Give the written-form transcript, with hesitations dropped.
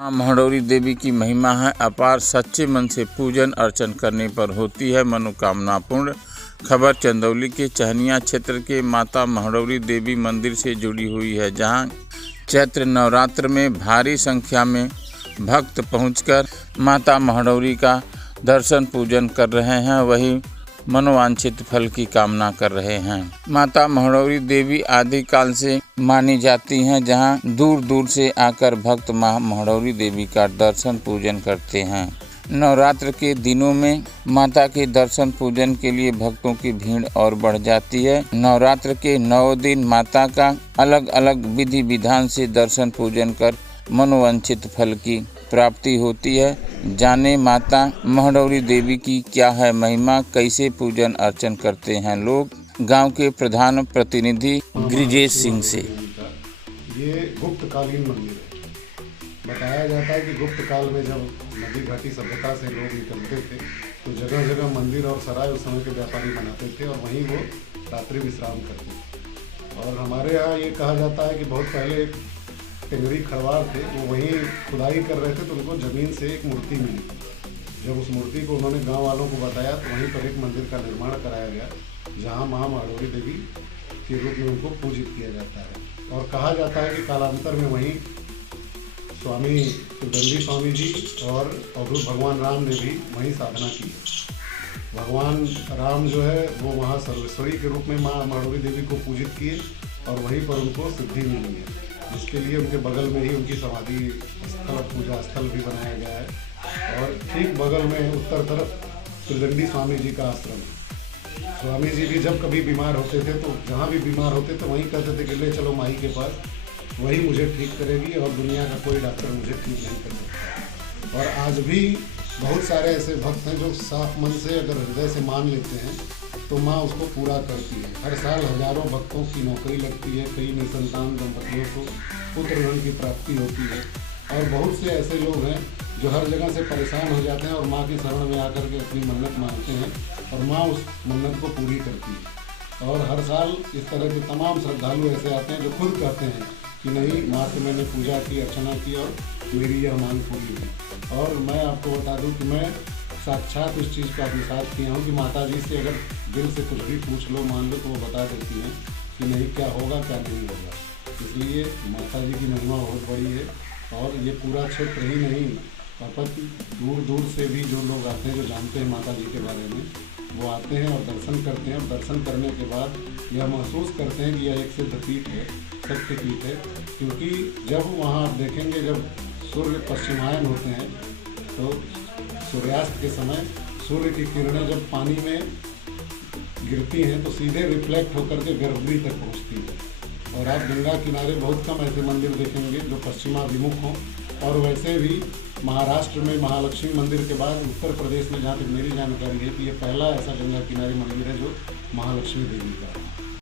माँ महडौरी देवी की महिमा है अपार। सच्चे मन से पूजन अर्चन करने पर होती है मनोकामना पूर्ण। खबर चंदौली के चहनिया क्षेत्र के माता महडौरी देवी मंदिर से जुड़ी हुई है, जहां चैत्र नवरात्र में भारी संख्या में भक्त पहुंचकर माता महडौरी का दर्शन पूजन कर रहे हैं, वहीं मनोवांछित फल की कामना कर रहे हैं। माता महडौरी देवी आदिकाल से मानी जाती हैं, जहां दूर दूर से आकर भक्त माँ महडौरी देवी का दर्शन पूजन करते हैं। नवरात्र के दिनों में माता के दर्शन पूजन के लिए भक्तों की भीड़ और बढ़ जाती है। नवरात्र के 9 दिन माता का अलग अलग विधि विधान से दर्शन पूजन कर मनोवांछित फल की प्राप्ति होती है। जाने माता महडौरी देवी की क्या है महिमा, कैसे पूजन अर्चन करते हैं लोग। गांव के प्रधान प्रतिनिधि गिरिजेश सिंह से। ये गुप्त कालीन मंदिर है। बताया जाता है कि गुप्त काल में जब नदी घाटी सभ्यता से लोग निकलते थे तो जगह जगह मंदिर और सराय उस समय के व्यापारी बनाते थे और वहीं वो रात्रि विश्राम करते थे। और हमारे यहाँ ये कहा जाता है कि बहुत पहले एक टेंगरी खड़वार थे, वो वहीं खुदाई कर रहे थे तो उनको ज़मीन से एक मूर्ति मिली। जब उस मूर्ति को उन्होंने गांव वालों को बताया तो वहीं पर एक मंदिर का निर्माण कराया गया, जहां माँ महडौरी देवी के रूप में उनको पूजित किया जाता है। और कहा जाता है कि कालांतर में वहीं स्वामी शिवदंडी स्वामी जी और अवधूत भगवान राम ने भी वहीं साधना की है। भगवान राम जो है वो वहाँ सर्वेश्वरी के रूप में माँ महडौरी देवी को पूजित किए और वहीं पर उनको सिद्धि मिली है, जिसके लिए उनके बगल में ही उनकी समाधि स्थल, पूजा स्थल भी बनाया गया है। और ठीक बगल में उत्तर तरफ शिवदंडी स्वामी जी का आश्रम है। स्वामी जी भी जब कभी बीमार होते थे तो जहाँ भी बीमार होते थे वहीं कहते थे कि ले चलो माई के पास, वही मुझे ठीक करेगी और दुनिया का कोई डॉक्टर मुझे ठीक नहीं कर सकता। और आज भी बहुत सारे ऐसे भक्त हैं जो साफ मन से अगर हृदय से मान लेते हैं तो माँ उसको पूरा करती है। हर साल हजारों भक्तों की नौकरी लगती है, कई निसंतान दंपतियों को पुत्र ऋण की प्राप्ति होती है। और बहुत से ऐसे लोग हैं जो हर जगह से परेशान हो जाते हैं और माँ की शरण में आकर के अपनी मन्नत मांगते हैं और माँ उस मन्नत को पूरी करती है। और हर साल इस तरह के तमाम श्रद्धालु ऐसे आते हैं जो खुद कहते हैं कि नहीं, माँ से मैंने पूजा की, अर्चना की और मेरी यह मांग पूरी हुई। और मैं आपको बता दूं कि मैं साक्षात उस चीज़ का अभिशाप किया हूँ कि माता जी से अगर दिल से कुछ भी पूछ लो, मान लो, तो वो बता देती हैं कि नहीं, क्या होगा क्या नहीं होगा। इसलिए माता जी की महिमा बहुत बड़ी है। और ये पूरा क्षेत्र ही नहीं, अपितु दूर दूर से भी जो लोग आते हैं, जो जानते हैं माता जी के बारे में, वो आते हैं और दर्शन करते हैं। और दर्शन करने के बाद यह महसूस करते हैं कि यह एक सिद्ध पीठ है, शक्ति पीठ है। क्योंकि जब वहाँ आप देखेंगे, जब सूर्य पश्चिमायन होते हैं तो सूर्यास्त के समय सूर्य की किरणें जब पानी में गिरती हैं तो सीधे रिफ्लेक्ट होकर के गर्भगृह तक पहुँचती है। और आप गंगा किनारे बहुत कम ऐसे मंदिर देखेंगे जो पश्चिमाभिमुख हों। और वैसे भी महाराष्ट्र में महालक्ष्मी मंदिर के बाद उत्तर प्रदेश में, जहाँ तक मेरी जानकारी है, कि ये पहला ऐसा गंगा किनारे मंदिर है जो महालक्ष्मी देवी का है।